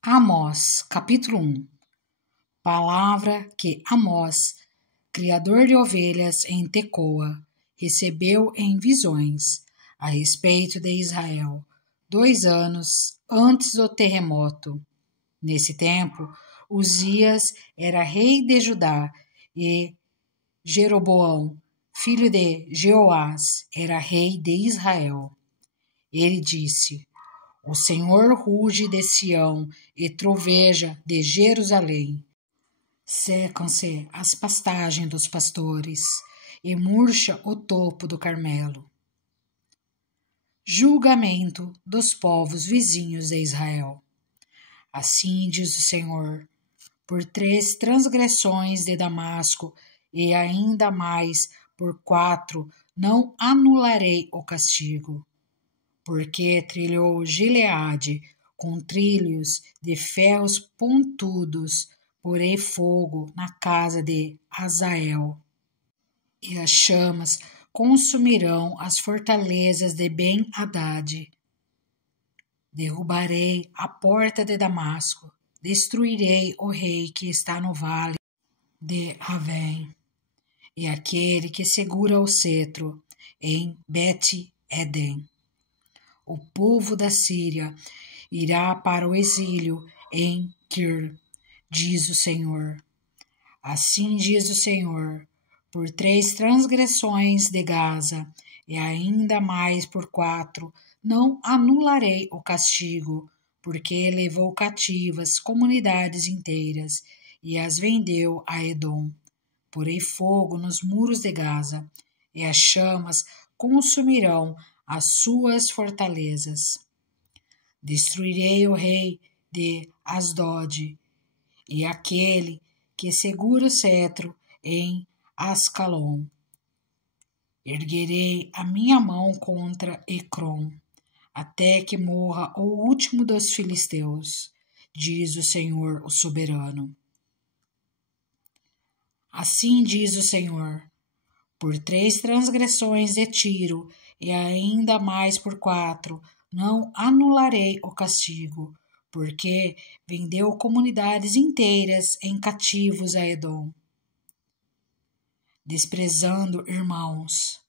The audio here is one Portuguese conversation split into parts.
Amós, capítulo 1. Palavra que Amós, criador de ovelhas em Tecoa, recebeu em visões a respeito de Israel, 2 anos antes do terremoto. Nesse tempo, Uzias era rei de Judá e Jeroboão, filho de Jeoás, era rei de Israel. Ele disse: O Senhor ruge de Sião e troveja de Jerusalém. Secam-se as pastagens dos pastores e murcha o topo do Carmelo. Julgamento dos povos vizinhos de Israel. Assim diz o Senhor: por 3 transgressões de Damasco e ainda mais por 4 não anularei o castigo. Porque trilhou Gileade com trilhos de ferros pontudos, porei fogo na casa de Hazael, e as chamas consumirão as fortalezas de Ben-Hadad. Derrubarei a porta de Damasco, destruirei o rei que está no vale de Avém, e aquele que segura o cetro em Bet-Edem. O povo da Síria irá para o exílio em Kir, diz o Senhor. Assim diz o Senhor: por 3 transgressões de Gaza, e ainda mais por 4, não anularei o castigo, porque levou cativas comunidades inteiras e as vendeu a Edom. Porei fogo nos muros de Gaza, e as chamas consumirão as suas fortalezas. Destruirei o rei de Asdod e aquele que segura o cetro em Ascalon. Erguerei a minha mão contra Ecrom, até que morra o último dos filisteus, diz o Senhor, o soberano. Assim diz o Senhor: por 3 transgressões de Tiro, e ainda mais por 4, não anularei o castigo, porque vendeu comunidades inteiras em cativos a Edom, desprezando irmãos.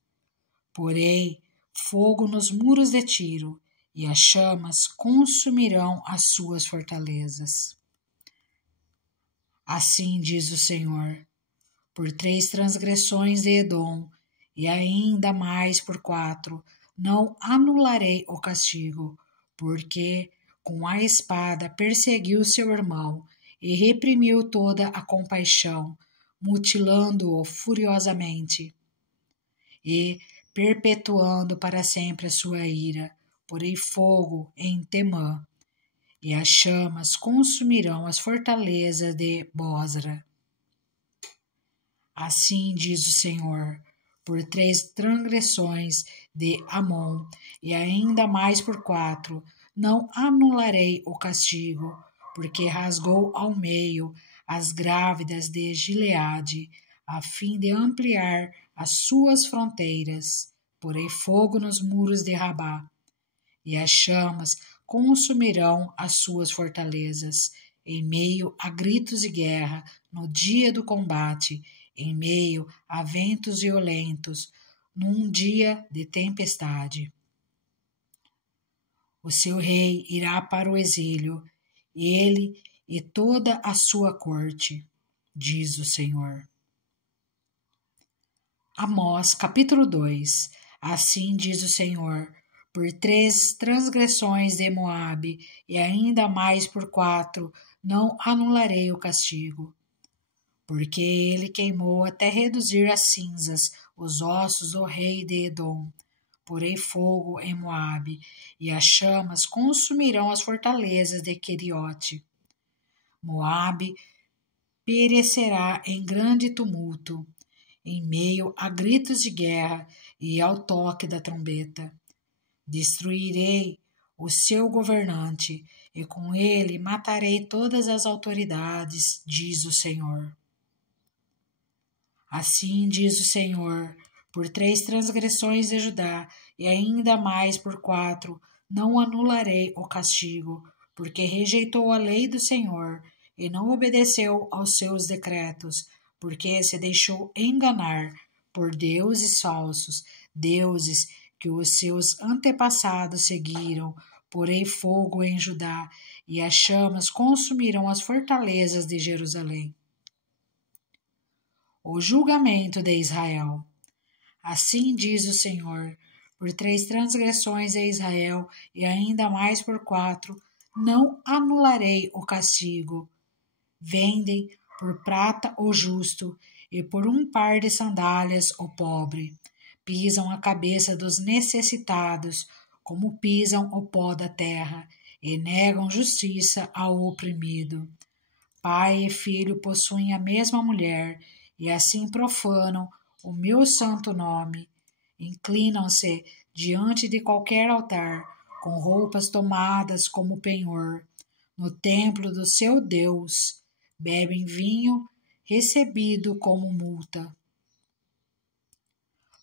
Porei fogo nos muros de Tiro, e as chamas consumirão as suas fortalezas. Assim diz o Senhor: por 3 transgressões de Edom, e ainda mais por 4, não anularei o castigo, porque com a espada perseguiu seu irmão e reprimiu toda a compaixão, mutilando-o furiosamente. E, perpetuando para sempre a sua ira, porei fogo em Temã, e as chamas consumirão as fortalezas de Bosra. Assim diz o Senhor: por 3 transgressões de Amon, e ainda mais por 4, não anularei o castigo, porque rasgou ao meio as grávidas de Gileade, a fim de ampliar as suas fronteiras. Porei fogo nos muros de Rabá, e as chamas consumirão as suas fortalezas, em meio a gritos de guerra, no dia do combate, em meio a ventos violentos, num dia de tempestade. O seu rei irá para o exílio, ele e toda a sua corte, diz o Senhor. Amós, capítulo 2. Assim diz o Senhor: por 3 transgressões de Moabe, e ainda mais por 4, não anularei o castigo. Porque ele queimou até reduzir a cinzas os ossos do rei de Edom. Porei fogo em Moabe, e as chamas consumirão as fortalezas de Queriote. Moabe perecerá em grande tumulto, em meio a gritos de guerra e ao toque da trombeta. Destruirei o seu governante, e com ele matarei todas as autoridades, diz o Senhor. Assim diz o Senhor: por 3 transgressões de Judá, e ainda mais por 4, não anularei o castigo, porque rejeitou a lei do Senhor e não obedeceu aos seus decretos, porque se deixou enganar por deuses falsos, deuses que os seus antepassados seguiram. Porém fogo em Judá, e as chamas consumiram as fortalezas de Jerusalém. O julgamento de Israel. Assim diz o Senhor: por 3 transgressões de Israel, e ainda mais por 4, não anularei o castigo. Vendem por prata o justo, e por um par de sandálias o pobre. Pisam a cabeça dos necessitados, como pisam o pó da terra, e negam justiça ao oprimido. Pai e filho possuem a mesma mulher, e assim profanam o meu santo nome. Inclinam-se diante de qualquer altar, com roupas tomadas como penhor, no templo do seu Deus. Bebem vinho recebido como multa.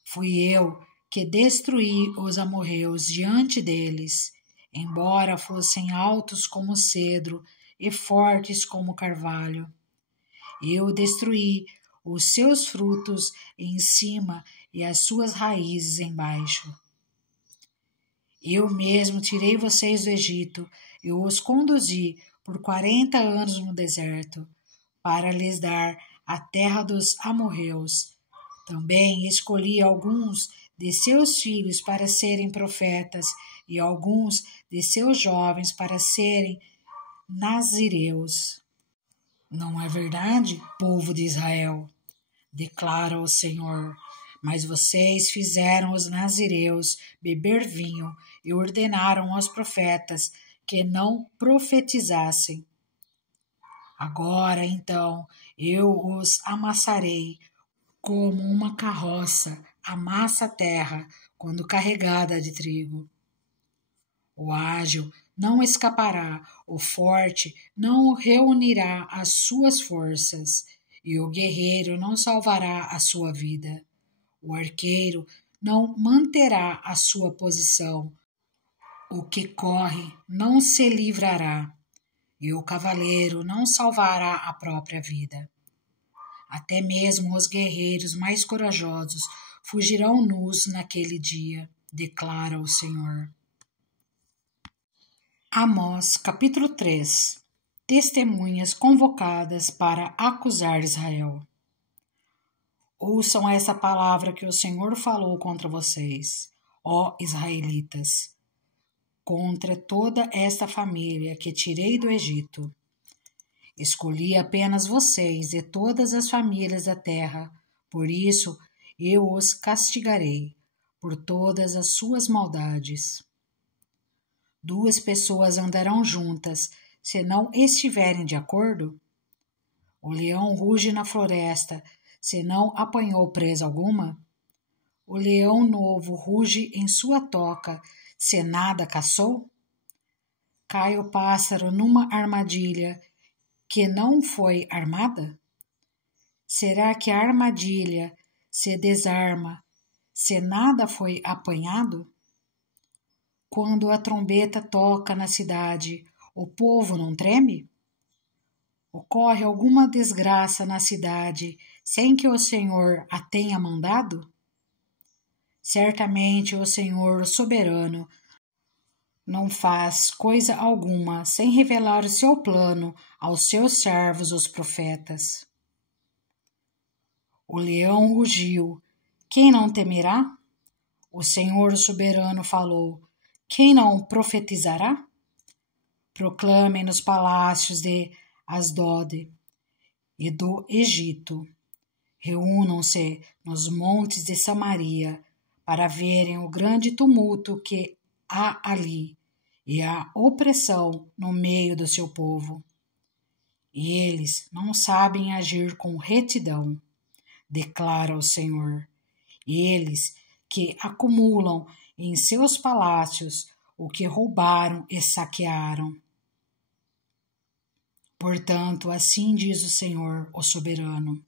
Fui eu que destruí os amorreus diante deles, embora fossem altos como cedro e fortes como carvalho. Eu destruí os seus frutos em cima e as suas raízes embaixo. Eu mesmo tirei vocês do Egito e os conduzi por 40 anos no deserto, para lhes dar a terra dos amorreus. Também escolhi alguns de seus filhos para serem profetas e alguns de seus jovens para serem nazireus. Não é verdade, povo de Israel? Declara o Senhor. Mas vocês fizeram os nazireus beber vinho e ordenaram aos profetas que não profetizassem. Agora, então, eu os amassarei como uma carroça amassa a terra quando carregada de trigo. O ágil não escapará, o forte não reunirá as suas forças, e o guerreiro não salvará a sua vida. O arqueiro não manterá a sua posição, o que corre não se livrará, e o cavaleiro não salvará a própria vida. Até mesmo os guerreiros mais corajosos fugirão nus naquele dia, declara o Senhor. Amós, capítulo 3. Testemunhas convocadas para acusar Israel. Ouçam essa palavra que o Senhor falou contra vocês, ó israelitas, contra toda esta família que tirei do Egito. Escolhi apenas vocês de todas as famílias da terra, por isso eu os castigarei por todas as suas maldades. 2 pessoas andarão juntas se não estiverem de acordo? O leão ruge na floresta se não apanhou presa alguma? O leão novo ruge em sua toca se nada caçou? Cai o pássaro numa armadilha que não foi armada? Será que a armadilha se desarma se nada foi apanhado? Quando a trombeta toca na cidade, o povo não treme? Ocorre alguma desgraça na cidade sem que o Senhor a tenha mandado? Certamente o Senhor soberano não faz coisa alguma sem revelar o seu plano aos seus servos, os profetas. O leão rugiu, quem não temerá? O Senhor soberano falou, quem não profetizará? Proclamem nos palácios de Asdod e do Egito. Reúnam-se nos montes de Samaria para verem o grande tumulto que há ali e a opressão no meio do seu povo. E eles não sabem agir com retidão, declara o Senhor. Eles que acumulam em seus palácios o que roubaram e saquearam. Portanto, assim diz o Senhor, o soberano,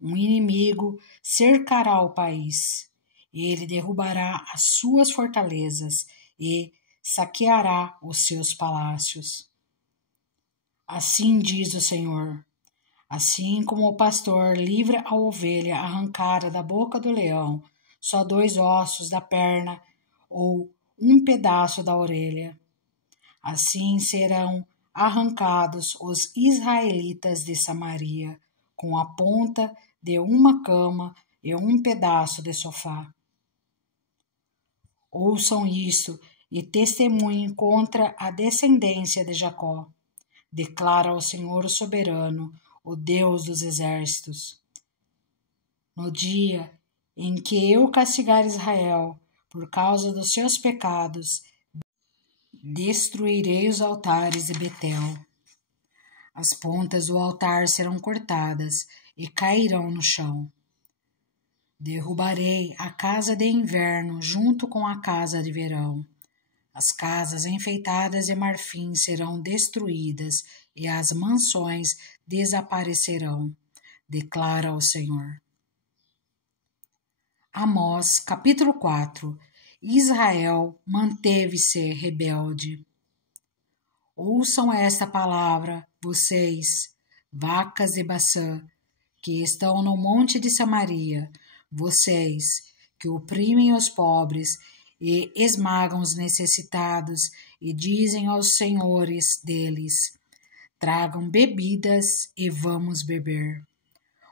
um inimigo cercará o país, ele derrubará as suas fortalezas e saqueará os seus palácios. Assim diz o Senhor: assim como o pastor livra a ovelha arrancada da boca do leão, só 2 ossos da perna ou um pedaço da orelha, assim serão arrancados os israelitas de Samaria, com a ponta de uma cama e um pedaço de sofá. Ouçam isto e testemunhem contra a descendência de Jacó, declara o Senhor soberano, o Deus dos exércitos. No dia em que eu castigar Israel por causa dos seus pecados, destruirei os altares de Betel. As pontas do altar serão cortadas e cairão no chão. Derrubarei a casa de inverno junto com a casa de verão. As casas enfeitadas de marfim serão destruídas e as mansões desaparecerão, declara o Senhor. Amós, capítulo 4. Israel manteve-se rebelde. Ouçam esta palavra, vocês, vacas de Baçã, que estão no monte de Samaria, vocês, que oprimem os pobres e esmagam os necessitados, e dizem aos senhores deles: tragam bebidas e vamos beber.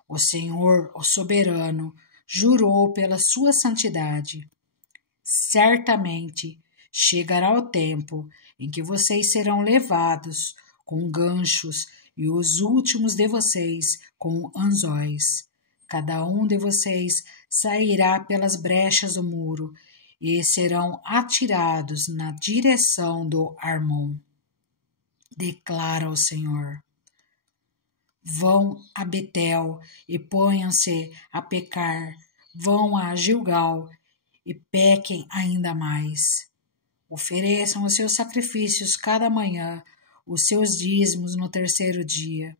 O Senhor, o soberano, jurou pela sua santidade. Certamente chegará o tempo em que vocês serão levados com ganchos e os últimos de vocês com anzóis. Cada um de vocês sairá pelas brechas do muro e serão atirados na direção do Armon, declara o Senhor. Vão a Betel e ponham-se a pecar, vão a Gilgal e pequem ainda mais. Ofereçam os seus sacrifícios cada manhã, os seus dízimos no 3º dia.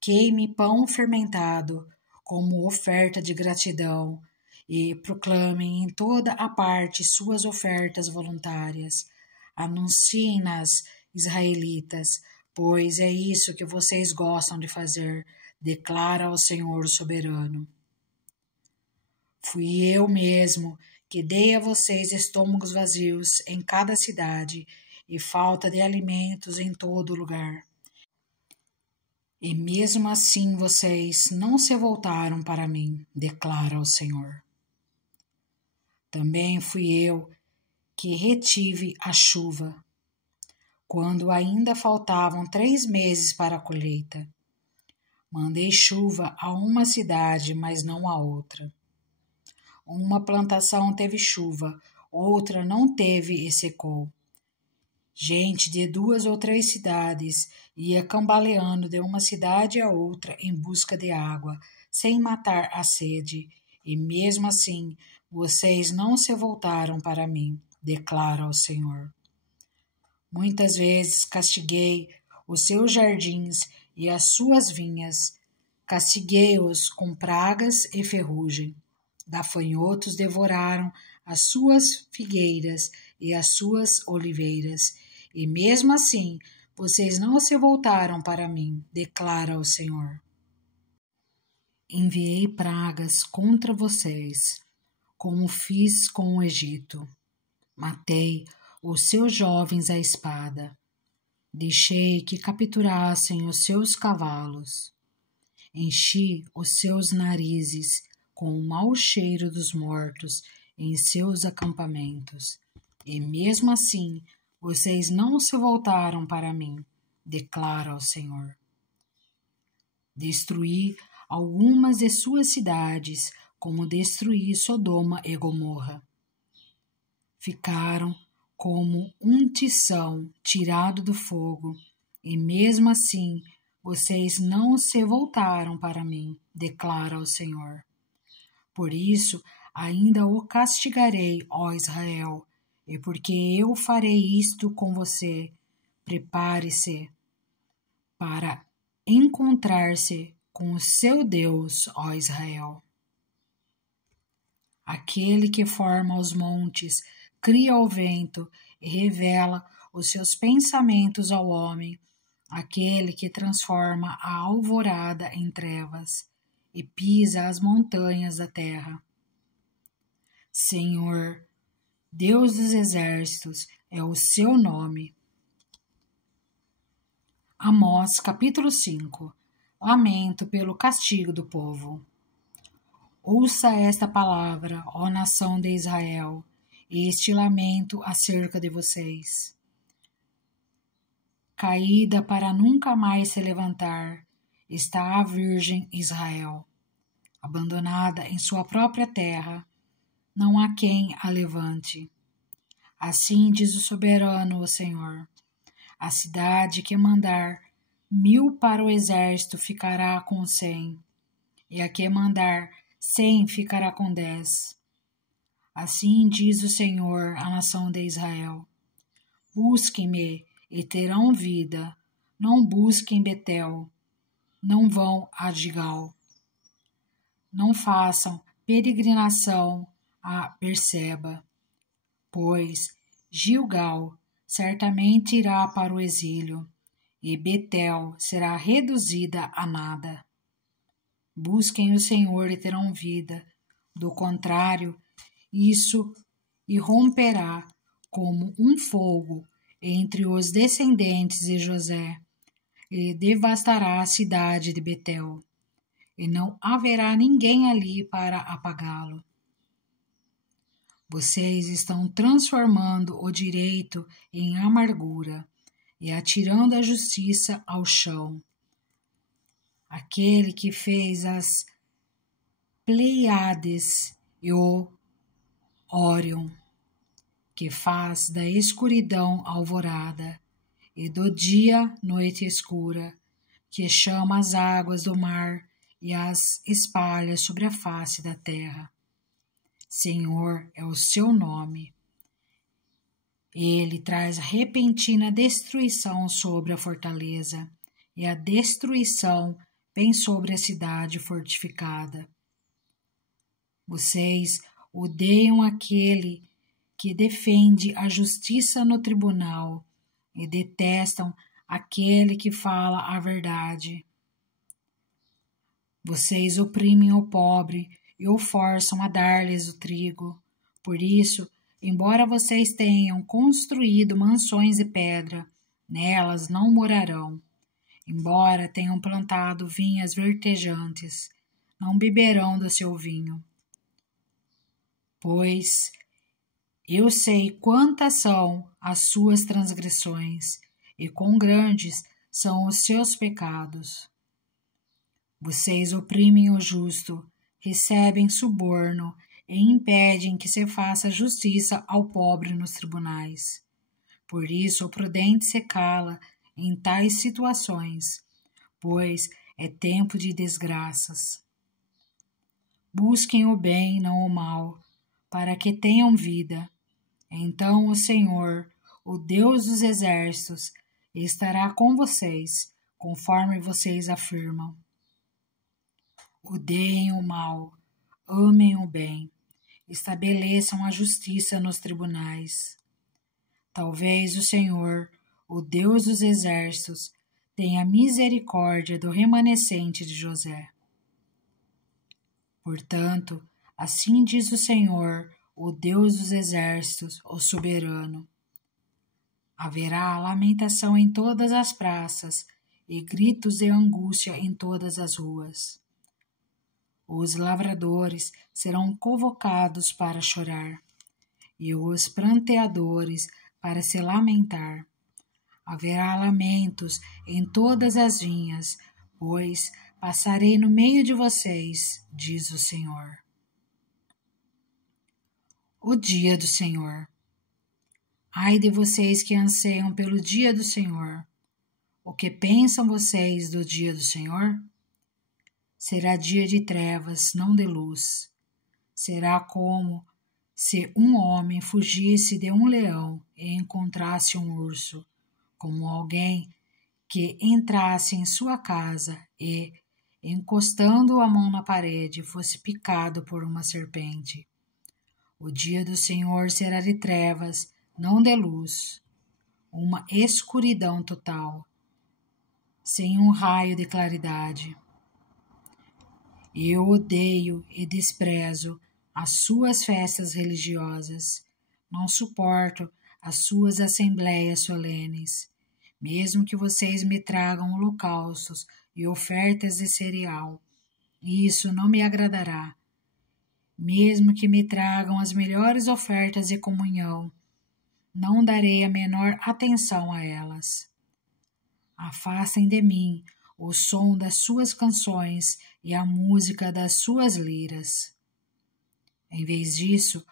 Queime pão fermentado como oferta de gratidão e proclamem em toda a parte suas ofertas voluntárias. Anunciem-nas, israelitas, pois é isso que vocês gostam de fazer, declara o Senhor soberano. Fui eu mesmo que dei a vocês estômagos vazios em cada cidade e falta de alimentos em todo lugar. E mesmo assim vocês não se voltaram para mim, declara o Senhor. Também fui eu que retive a chuva, quando ainda faltavam 3 meses para a colheita. Mandei chuva a uma cidade, mas não a outra. Uma plantação teve chuva, outra não teve e secou. Gente de 2 ou 3 cidades ia cambaleando de uma cidade a outra em busca de água, sem matar a sede, e mesmo assim vocês não se voltaram para mim, declara o Senhor. Muitas vezes castiguei os seus jardins e as suas vinhas, castiguei-os com pragas e ferrugem. Gafanhotos devoraram as suas figueiras e as suas oliveiras, e mesmo assim vocês não se voltaram para mim, declara o Senhor. Enviei pragas contra vocês, como fiz com o Egito. Matei os seus jovens à espada. Deixei que capturassem os seus cavalos. Enchi os seus narizes com o mau cheiro dos mortos em seus acampamentos. E mesmo assim, vocês não se voltaram para mim, declara o Senhor. Destruí algumas de suas cidades, como destruí Sodoma e Gomorra. Ficaram como um tição tirado do fogo, e mesmo assim vocês não se voltaram para mim, declara o Senhor. Por isso ainda o castigarei, ó Israel, e porque eu farei isto com você, prepare-se para encontrar-se com o seu Deus, ó Israel. Aquele que forma os montes, cria o vento e revela os seus pensamentos ao homem, aquele que transforma a alvorada em trevas e pisa as montanhas da terra. Senhor, Deus dos exércitos, é o seu nome. Amós, capítulo 5. Lamento pelo castigo do povo. Ouça esta palavra, ó nação de Israel, e este lamento acerca de vocês. Caída para nunca mais se levantar, está a virgem Israel, abandonada em sua própria terra, não há quem a levante. Assim diz o soberano, o Senhor: a cidade que mandar 1000 para o exército ficará com 100, e a que mandar 100 ficará com 10. Assim diz o Senhor à nação de Israel: busquem-me e terão vida, não busquem Betel, não vão a Gigal. Não façam peregrinação a Berseba, pois Gilgal certamente irá para o exílio, e Betel será reduzida a nada. Busquem o Senhor e terão vida, do contrário, isso irromperá como um fogo entre os descendentes de José, e devastará a cidade de Betel, e não haverá ninguém ali para apagá-lo. Vocês estão transformando o direito em amargura e atirando a justiça ao chão. Aquele que fez as Pleiades e o Órion, que faz da escuridão alvorada e do dia noite escura, que chama as águas do mar e as espalha sobre a face da terra. Senhor é o seu nome. Ele traz repentina destruição sobre a fortaleza, e a destruição vem sobre a cidade fortificada. Vocês odeiam aquele que defende a justiça no tribunal e detestam aquele que fala a verdade. Vocês oprimem o pobre e o forçam a dar-lhes o trigo. Por isso, embora vocês tenham construído mansões de pedra, nelas não morarão. Embora tenham plantado vinhas verdejantes, não beberão do seu vinho. Pois eu sei quantas são as suas transgressões e quão grandes são os seus pecados. Vocês oprimem o justo, recebem suborno e impedem que se faça justiça ao pobre nos tribunais. Por isso o prudente se cala em tais situações, pois é tempo de desgraças. Busquem o bem, não o mal, para que tenham vida. Então o Senhor, o Deus dos exércitos, estará com vocês, conforme vocês afirmam. Odeiem o mal, amem o bem, estabeleçam a justiça nos tribunais. Talvez o Senhor, o Deus dos exércitos, tenha misericórdia do remanescente de José. Portanto, assim diz o Senhor, o Deus dos exércitos, o soberano: haverá lamentação em todas as praças e gritos de angústia em todas as ruas. Os lavradores serão convocados para chorar, e os pranteadores para se lamentar. Haverá lamentos em todas as vinhas, pois passarei no meio de vocês, diz o Senhor. O dia do Senhor. Ai de vocês que anseiam pelo dia do Senhor. O que pensam vocês do dia do Senhor? Será dia de trevas, não de luz. Será como se um homem fugisse de um leão e encontrasse um urso, como alguém que entrasse em sua casa e, encostando a mão na parede, fosse picado por uma serpente. O dia do Senhor será de trevas, não de luz, uma escuridão total. sem um raio de claridade. Eu odeio e desprezo as suas festas religiosas. Não suporto as suas assembleias solenes. Mesmo que vocês me tragam holocaustos e ofertas de cereal, isso não me agradará. Mesmo que me tragam as melhores ofertas de comunhão, não darei a menor atenção a elas. Afastem de mim o som das suas canções e a música das suas liras. Em vez disso,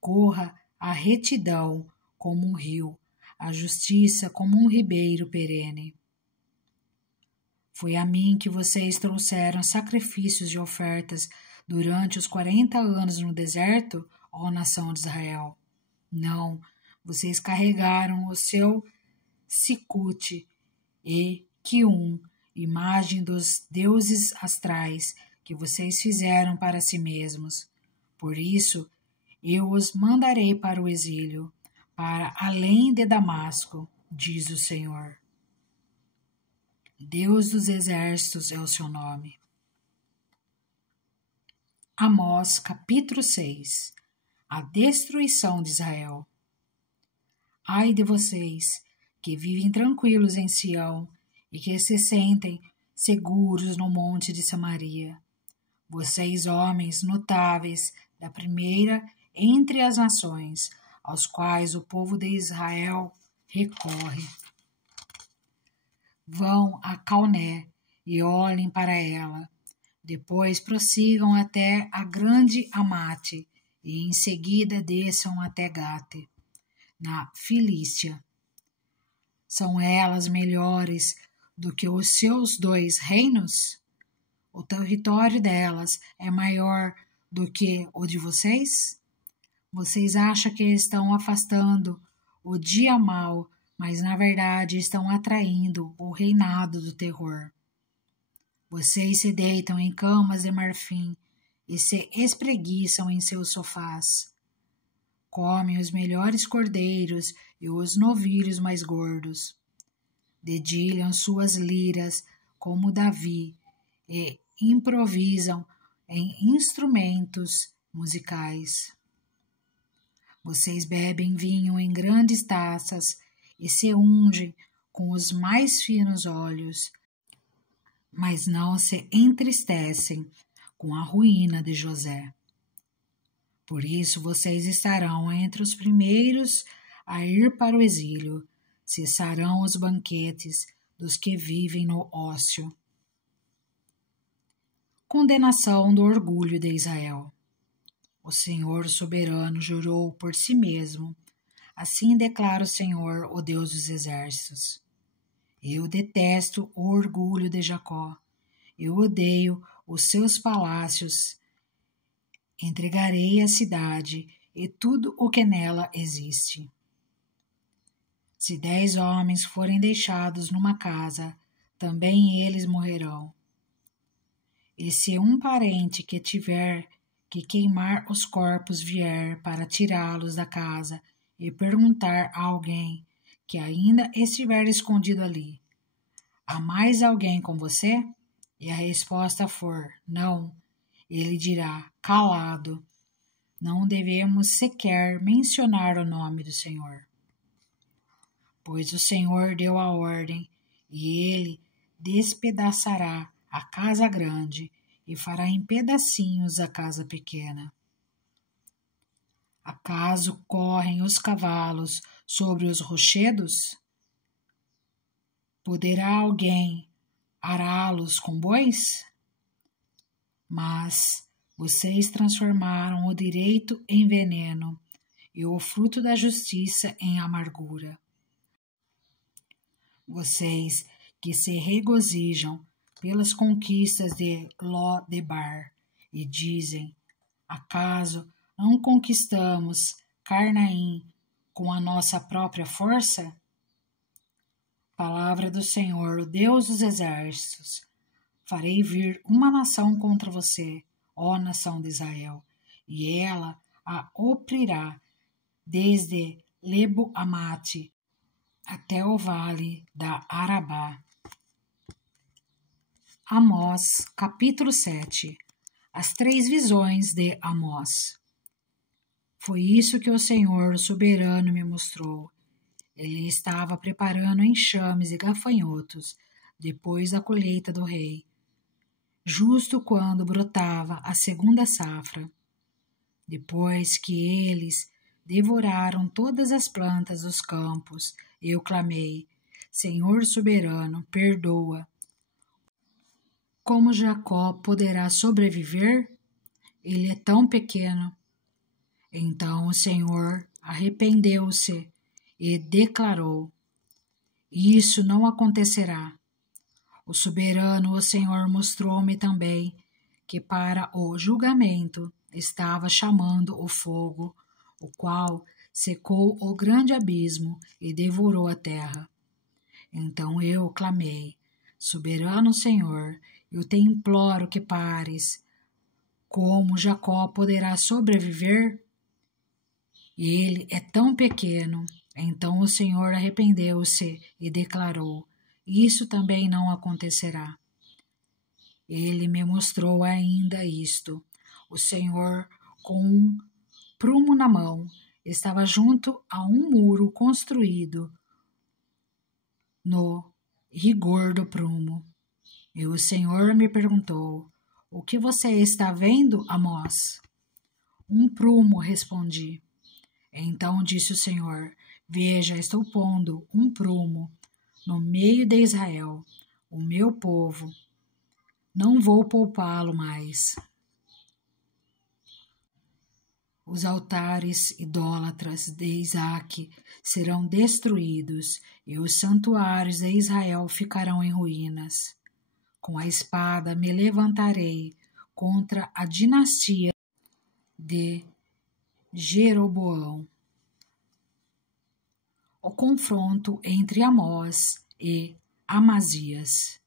corra a retidão como um rio, a justiça como um ribeiro perene. Foi a mim que vocês trouxeram sacrifícios e ofertas durante os 40 anos no deserto, ó nação de Israel. Não, vocês carregaram o seu Sicute e Quium, imagem dos deuses astrais que vocês fizeram para si mesmos. Por isso, eu os mandarei para o exílio, para além de Damasco, diz o Senhor. Deus dos exércitos é o seu nome. Amós, capítulo 6. A destruição de Israel. Ai de vocês, que vivem tranquilos em Sião e que se sentem seguros no monte de Samaria. Vocês, homens notáveis da primeira entre as nações, aos quais o povo de Israel recorre. Vão a Calné e olhem para ela. Depois prossigam até a grande Amate e em seguida desçam até Gate, na Filístia. São elas melhores do que os seus 2 reinos? O território delas é maior do que o de vocês? Vocês acham que estão afastando o dia mau, mas na verdade estão atraindo o reinado do terror. Vocês se deitam em camas de marfim e se espreguiçam em seus sofás. Comem os melhores cordeiros e os novilhos mais gordos. Dedilham suas liras como Davi e improvisam em instrumentos musicais. Vocês bebem vinho em grandes taças e se ungem com os mais finos óleos, mas não se entristecem com a ruína de José. Por isso vocês estarão entre os primeiros a ir para o exílio, cessarão os banquetes dos que vivem no ócio. Condenação do orgulho de Israel. O Senhor soberano jurou por si mesmo. Assim declara o Senhor, o Deus dos exércitos. Eu detesto o orgulho de Jacó. Eu odeio os seus palácios. Entregarei a cidade e tudo o que nela existe. Se 10 homens forem deixados numa casa, também eles morrerão. E se um parente que tiver que queimar os corpos vier para tirá-los da casa e perguntar a alguém que ainda estiver escondido ali: há mais alguém com você? E a resposta for não, ele dirá, calado, não devemos sequer mencionar o nome do Senhor. Pois o Senhor deu a ordem, e ele despedaçará a casa grande e fará em pedacinhos a casa pequena. Acaso correm os cavalos sobre os rochedos? Poderá alguém ará-los com bois? Mas vocês transformaram o direito em veneno e o fruto da justiça em amargura. Vocês que se regozijam pelas conquistas de Ló-debar e dizem: acaso não conquistamos Carnaim com a nossa própria força? Palavra do Senhor, o Deus dos exércitos: farei vir uma nação contra você, ó nação de Israel, e ela a oprirá desde Lebo-Amate até o vale da Arabá. Amós, capítulo 7. As 3 visões de Amós. Foi isso que o Senhor soberano me mostrou. Ele estava preparando enxames e gafanhotos depois da colheita do rei, justo quando brotava a segunda safra. Depois que eles devoraram todas as plantas dos campos, eu clamei: Senhor soberano, perdoa. Como Jacó poderá sobreviver? Ele é tão pequeno. Então o Senhor arrependeu-se e declarou: Isso não acontecerá. O soberano, o Senhor, mostrou-me também que para o julgamento estava chamando o fogo, o qual secou o grande abismo e devorou a terra. Então eu clamei: Soberano Senhor, eu te imploro que pares. Como Jacó poderá sobreviver? Ele é tão pequeno. Então o Senhor arrependeu-se e declarou: Isso também não acontecerá. Ele me mostrou ainda isto. O Senhor, com um prumo na mão, estava junto a um muro construído no rigor do prumo. E o Senhor me perguntou: O que você está vendo, Amós? Um prumo, respondi. Então disse o Senhor: Veja, estou pondo um prumo no meio de Israel, o meu povo. Não vou poupá-lo mais. Os altares idólatras de Isaque serão destruídos e os santuários de Israel ficarão em ruínas. Com a espada me levantarei contra a dinastia de Jeroboão. O confronto entre Amós e Amazias.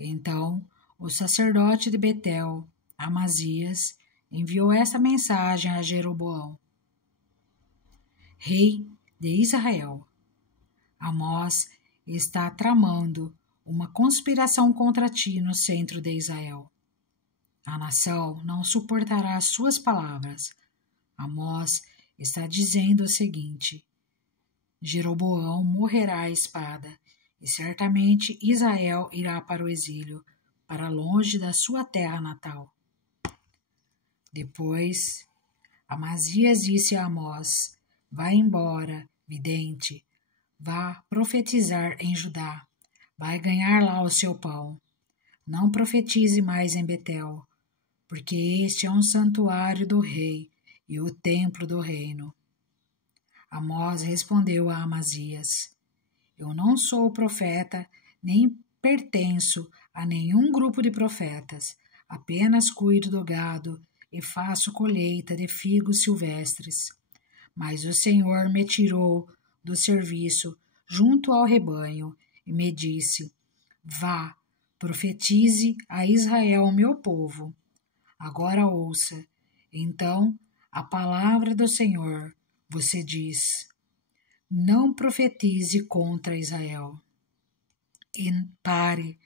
Então, o sacerdote de Betel, Amazias, enviou essa mensagem a Jeroboão: Rei de Israel, Amós está tramando uma conspiração contra ti no centro de Israel. A nação não suportará as suas palavras. Amós está dizendo o seguinte: Jeroboão morrerá à espada, e certamente Israel irá para o exílio, para longe da sua terra natal. Depois, Amazias disse a Amós: Vá embora, vidente, vá profetizar em Judá, vai ganhar lá o seu pão. Não profetize mais em Betel, porque este é um santuário do rei e o templo do reino. Amós respondeu a Amazias: Eu não sou profeta, nem pertenço a nenhum grupo de profetas, apenas cuido do gado e faço colheita de figos silvestres. Mas o Senhor me tirou do serviço junto ao rebanho e me disse: Vá, profetize a Israel, meu povo. Agora ouça. Então, a palavra do Senhor, você diz: Não profetize contra Israel. E pare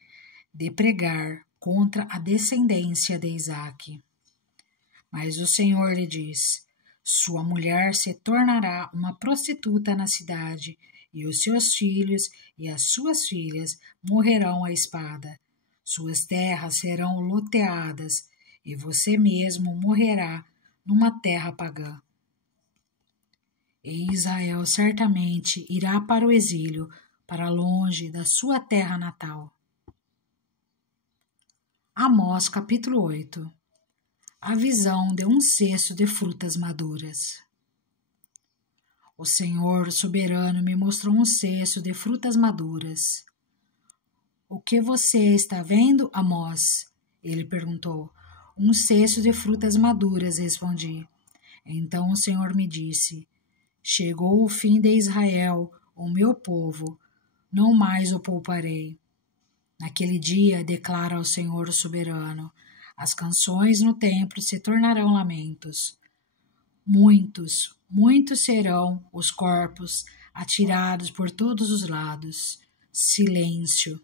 de pregar contra a descendência de Isaque. Mas o Senhor lhe diz: Sua mulher se tornará uma prostituta na cidade, e os seus filhos e as suas filhas morrerão à espada. Suas terras serão loteadas, e você mesmo morrerá numa terra pagã. E Israel certamente irá para o exílio, para longe da sua terra natal. Amós capítulo 8. A visão de um cesto de frutas maduras. O Senhor soberano me mostrou um cesto de frutas maduras. O que você está vendo, Amós? Ele perguntou. Um cesto de frutas maduras, respondi. Então o Senhor me disse: Chegou o fim de Israel, o meu povo, não mais o pouparei. Naquele dia, declara o Senhor soberano, as canções no templo se tornarão lamentos. Muitos, muitos serão os corpos atirados por todos os lados. Silêncio.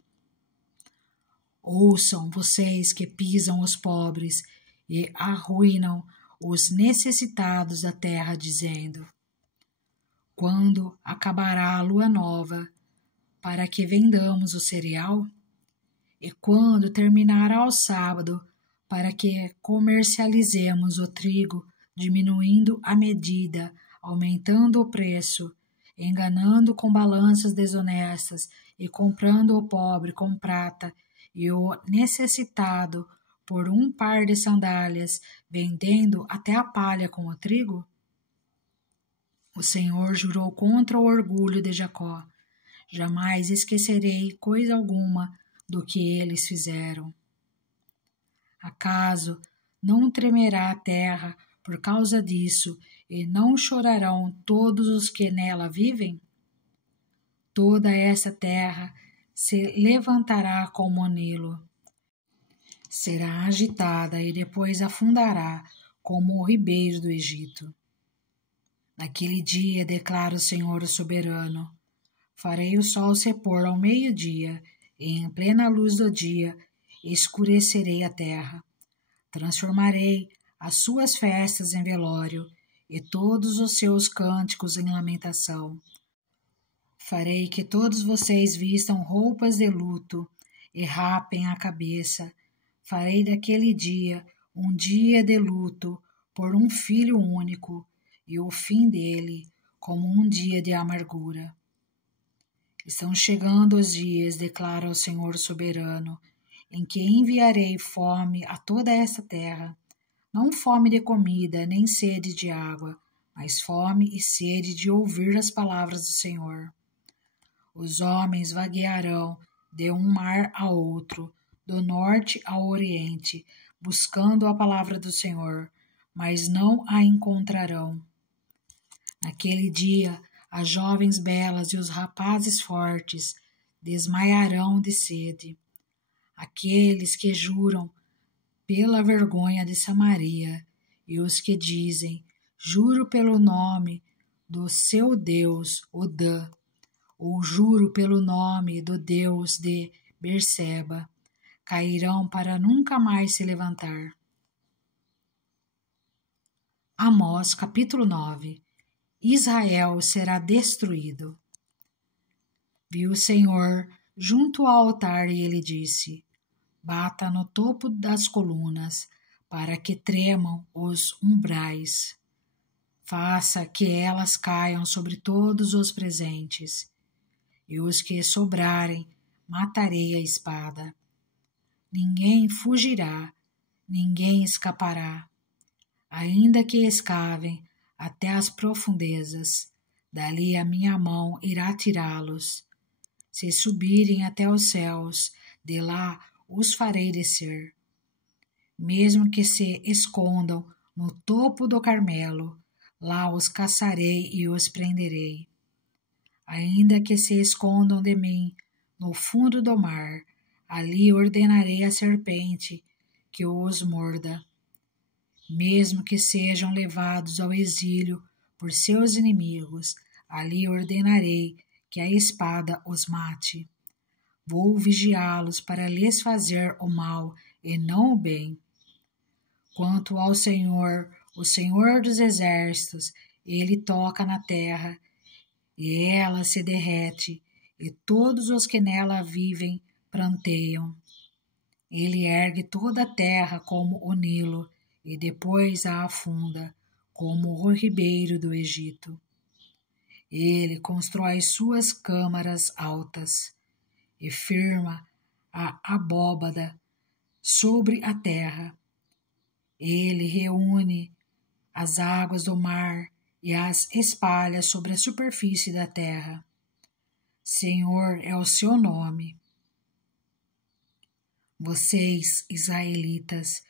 Ouçam vocês que pisam os pobres e arruinam os necessitados da terra, dizendo: quando acabará a lua nova, para que vendamos o cereal? E quando terminará o sábado, para que comercializemos o trigo, diminuindo a medida, aumentando o preço, enganando com balanças desonestas e comprando o pobre com prata e o necessitado por um par de sandálias, vendendo até a palha com o trigo? O Senhor jurou contra o orgulho de Jacó: jamais esquecerei coisa alguma do que eles fizeram. Acaso não tremerá a terra por causa disso, e não chorarão todos os que nela vivem? Toda essa terra se levantará como o Nilo, será agitada e depois afundará como o ribeiro do Egito. Naquele dia, declara o Senhor o soberano, farei o sol se pôr ao meio-dia, e em plena luz do dia escurecerei a terra. Transformarei as suas festas em velório e todos os seus cânticos em lamentação. Farei que todos vocês vistam roupas de luto e rapem a cabeça. Farei daquele dia um dia de luto por um filho único, e o fim dele como um dia de amargura. Estão chegando os dias, declara o Senhor soberano, em que enviarei fome a toda esta terra, não fome de comida, nem sede de água, mas fome e sede de ouvir as palavras do Senhor. Os homens vaguearão de um mar a outro, do norte ao oriente, buscando a palavra do Senhor, mas não a encontrarão. Naquele dia, as jovens belas e os rapazes fortes desmaiarão de sede. Aqueles que juram pela vergonha de Samaria e os que dizem: juro pelo nome do seu Deus, Odã, ou juro pelo nome do Deus de Berseba, cairão para nunca mais se levantar. Amós, capítulo 9. Israel será destruído. Viu o Senhor junto ao altar e ele disse: bata no topo das colunas, para que tremam os umbrais. Faça que elas caiam sobre todos os presentes, e os que sobrarem matarei a espada. Ninguém fugirá, ninguém escapará. Ainda que escavem até as profundezas, dali a minha mão irá tirá-los. Se subirem até os céus, de lá os farei descer. Mesmo que se escondam no topo do Carmelo, lá os caçarei e os prenderei. Ainda que se escondam de mim no fundo do mar, ali ordenarei à serpente que os morda. Mesmo que sejam levados ao exílio por seus inimigos, ali ordenarei que a espada os mate. Vou vigiá-los para lhes fazer o mal e não o bem. Quanto ao Senhor, o Senhor dos exércitos, ele toca na terra, e ela se derrete, e todos os que nela vivem pranteiam. Ele ergue toda a terra como o Nilo, e depois a afunda, como o ribeiro do Egito. Ele constrói suas câmaras altas, e firma a abóbada sobre a terra. Ele reúne as águas do mar e as espalha sobre a superfície da terra. Senhor é o seu nome. Vocês, israelitas,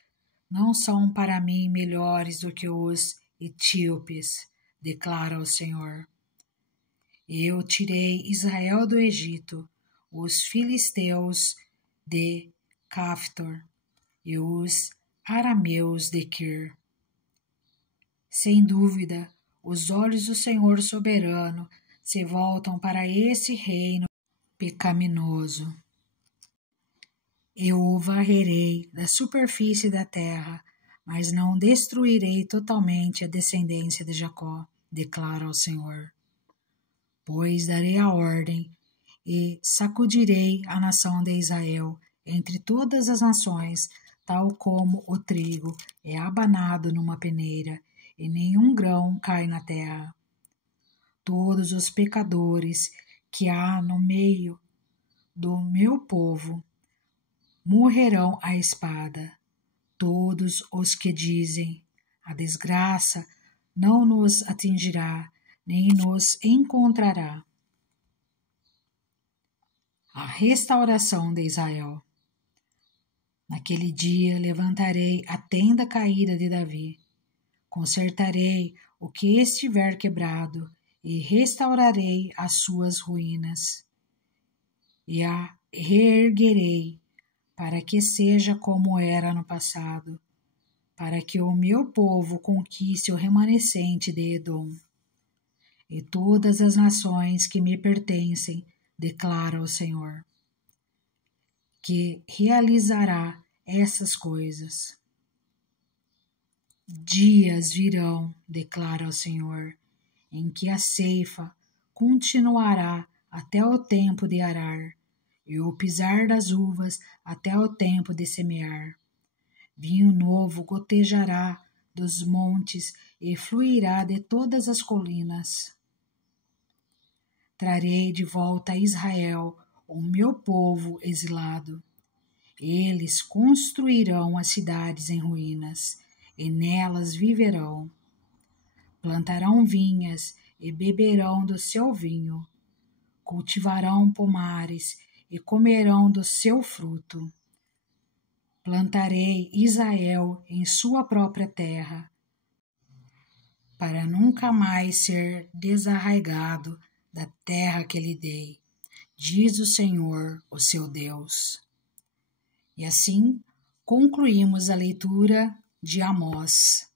não são para mim melhores do que os etíopes, declara o Senhor. Eu tirei Israel do Egito, os filisteus de Caftor e os arameus de Kir. Sem dúvida, os olhos do Senhor soberano se voltam para esse reino pecaminoso. Eu o varrerei da superfície da terra, mas não destruirei totalmente a descendência de Jacó, declara o Senhor. Pois darei a ordem e sacudirei a nação de Israel entre todas as nações, tal como o trigo é abanado numa peneira, e nenhum grão cai na terra. Todos os pecadores que há no meio do meu povo morrerão à espada. Todos os que dizem: a desgraça não nos atingirá, nem nos encontrará. A restauração de Israel. Naquele dia levantarei a tenda caída de Davi, consertarei o que estiver quebrado e restaurarei as suas ruínas, e a reerguerei para que seja como era no passado, para que o meu povo conquiste o remanescente de Edom. E todas as nações que me pertencem, declara o Senhor, que realizará essas coisas. Dias virão, declara o Senhor, em que a ceifa continuará até o tempo de arar, e o pisar das uvas até o tempo de semear. Vinho novo gotejará dos montes e fluirá de todas as colinas. Trarei de volta a Israel, o meu povo exilado. Eles construirão as cidades em ruínas, e nelas viverão. Plantarão vinhas e beberão do seu vinho. Cultivarão pomares e comerão do seu fruto. Plantarei Israel em sua própria terra, para nunca mais ser desarraigado da terra que lhe dei, diz o Senhor, o seu Deus. E assim concluímos a leitura de Amós.